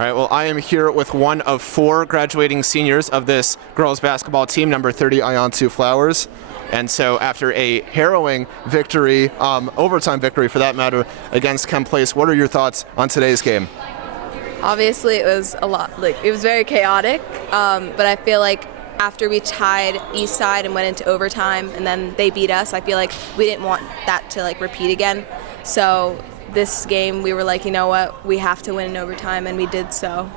All right, well, I am here with one of 4 graduating seniors of this girls basketball team, number 30, Izzy Flowers. And so after a harrowing victory, overtime victory for that matter, against Kent Place, what are your thoughts on today's game? Obviously, it was it was very chaotic, but I feel like after we tied Eastside and went into overtime and then they beat us, I feel like we didn't want that to repeat again. So this game, we were like, you know what, we have to win in overtime, and we did so.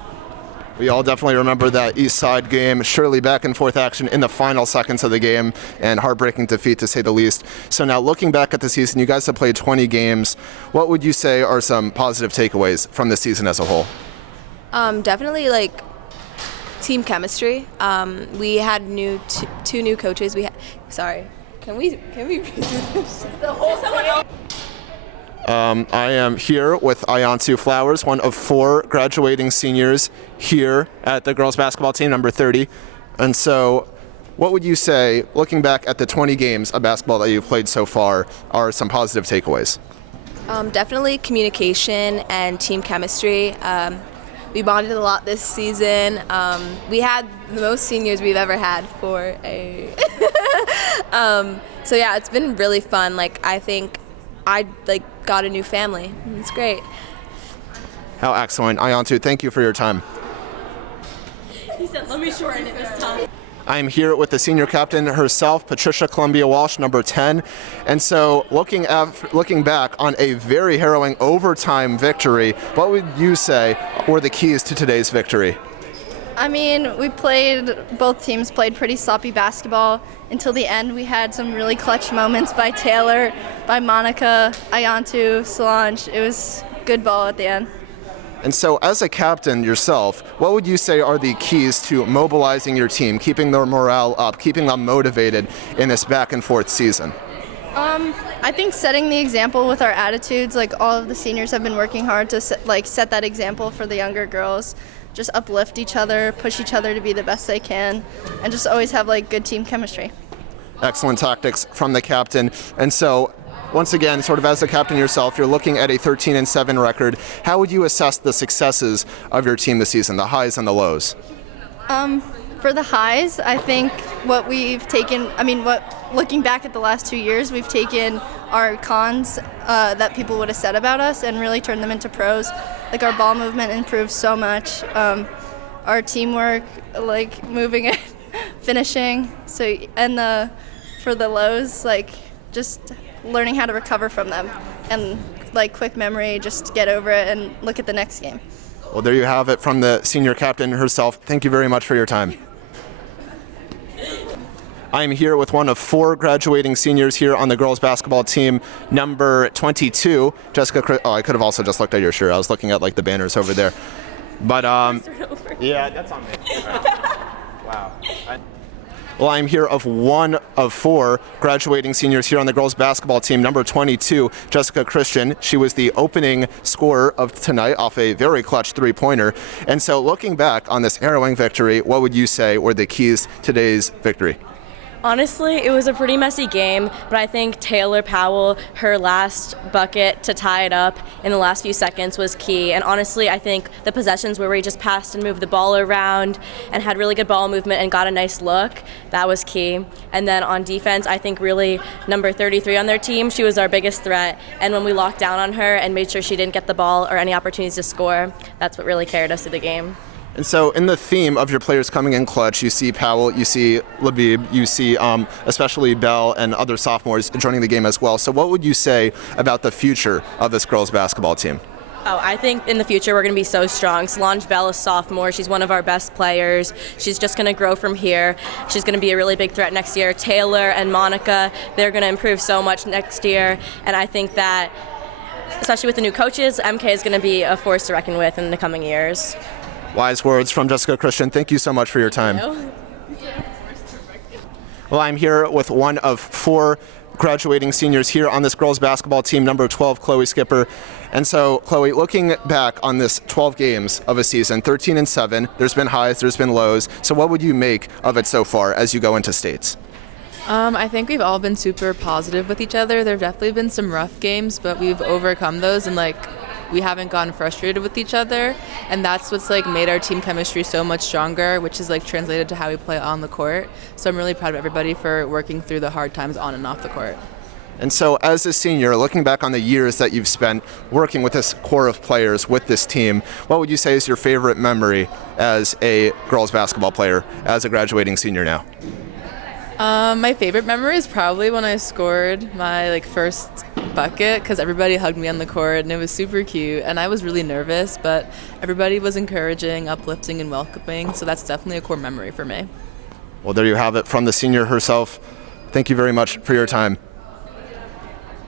We all definitely remember that Eastside game, surely back and forth action in the final seconds of the game, and heartbreaking defeat to say the least. So now looking back at the season, you guys have played 20 games. What would you say are some positive takeaways from the season as a whole? Definitely team chemistry. We had two new coaches. Can we redo this? The whole someone. I am here with Izzy Flowers, one of 4 graduating seniors here at the girls basketball team, number 30. And so, what would you say, looking back at the 20 games of basketball that you've played so far, are some positive takeaways? Definitely communication and team chemistry. We bonded a lot this season. We had the most seniors we've ever had for a. So yeah, it's been really fun. I think I got a new family. It's great. How excellent. Izzy, thank you for your time. He said, let me shorten it this time. I am here with the senior captain herself, Patricia Walsh, number 10. And so looking back on a very harrowing overtime victory, what would you say were the keys to today's victory? I mean, both teams played pretty sloppy basketball until the end. We had some really clutch moments by Taylor, by Monica, Izzy, Solange. It was good ball at the end. And so as a captain yourself, what would you say are the keys to mobilizing your team, keeping their morale up, keeping them motivated in this back and forth season? I think setting the example with our attitudes. All of the seniors have been working hard to set that example for the younger girls. Just uplift each other, push each other to be the best they can, and just always have good team chemistry. Excellent tactics from the captain. And so, once again, sort of as the captain yourself, you're looking at a 13-7 record. How would you assess the successes of your team this season, the highs and the lows? For the highs, I think looking back at the last 2 years, we've taken our cons that people would have said about us and really turned them into pros. Our ball movement improved so much. Our teamwork, moving it, finishing. For the lows, just learning how to recover from them and quick memory, just get over it and look at the next game. Well, there you have it from the senior captain herself. Thank you very much for your time. I am here with one of 4 graduating seniors here on the girls basketball team, number 22, Jessica. Oh, I could have also just looked at your shirt. I was looking at the banners over there. But yeah, that's on me. Wow. Well, I'm here of one of 4 graduating seniors here on the girls basketball team, number 22, Jessica Christian. She was the opening scorer of tonight off a very clutch 3-pointer. And so looking back on this harrowing victory, what would you say were the keys to today's victory? Honestly, it was a pretty messy game, but I think Taylor Powell, her last bucket to tie it up in the last few seconds was key. And honestly, I think the possessions where we just passed and moved the ball around and had really good ball movement and got a nice look, that was key. And then on defense, I think really number 33 on their team, she was our biggest threat. And when we locked down on her and made sure she didn't get the ball or any opportunities to score, that's what really carried us through the game. And so in the theme of your players coming in clutch, you see Powell, you see Labib, you see especially Bell and other sophomores joining the game as well. So what would you say about the future of this girls basketball team? Oh, I think in the future we're going to be so strong. Solange Bell is sophomore. She's one of our best players. She's just going to grow from here. She's going to be a really big threat next year. Taylor and Monica, they're going to improve so much next year. And I think that, especially with the new coaches, MKA is going to be a force to reckon with in the coming years. Wise words from Jessica Christian. Thank you so much for your time. Well, I'm here with one of 4 graduating seniors here on this girls basketball team, number 12, Chloe Skipper. And so, Chloe, looking back on this 12 games of a season, 13-7, there's been highs, there's been lows. So what would you make of it so far as you go into states? I think we've all been super positive with each other. There have definitely been some rough games, but we've overcome those and we haven't gotten frustrated with each other, and that's what's like made our team chemistry so much stronger, which is like translated to how we play on the court. So I'm really proud of everybody for working through the hard times on and off the court. And so as a senior, looking back on the years that you've spent working with this core of players, with this team, what would you say is your favorite memory as a girls basketball player, as a graduating senior now? My favorite memory is probably when I scored my first bucket, because everybody hugged me on the court and it was super cute, and I was really nervous, but everybody was encouraging, uplifting, and welcoming, so that's definitely a core memory for me. Well, there you have it from the senior herself. Thank you very much for your time.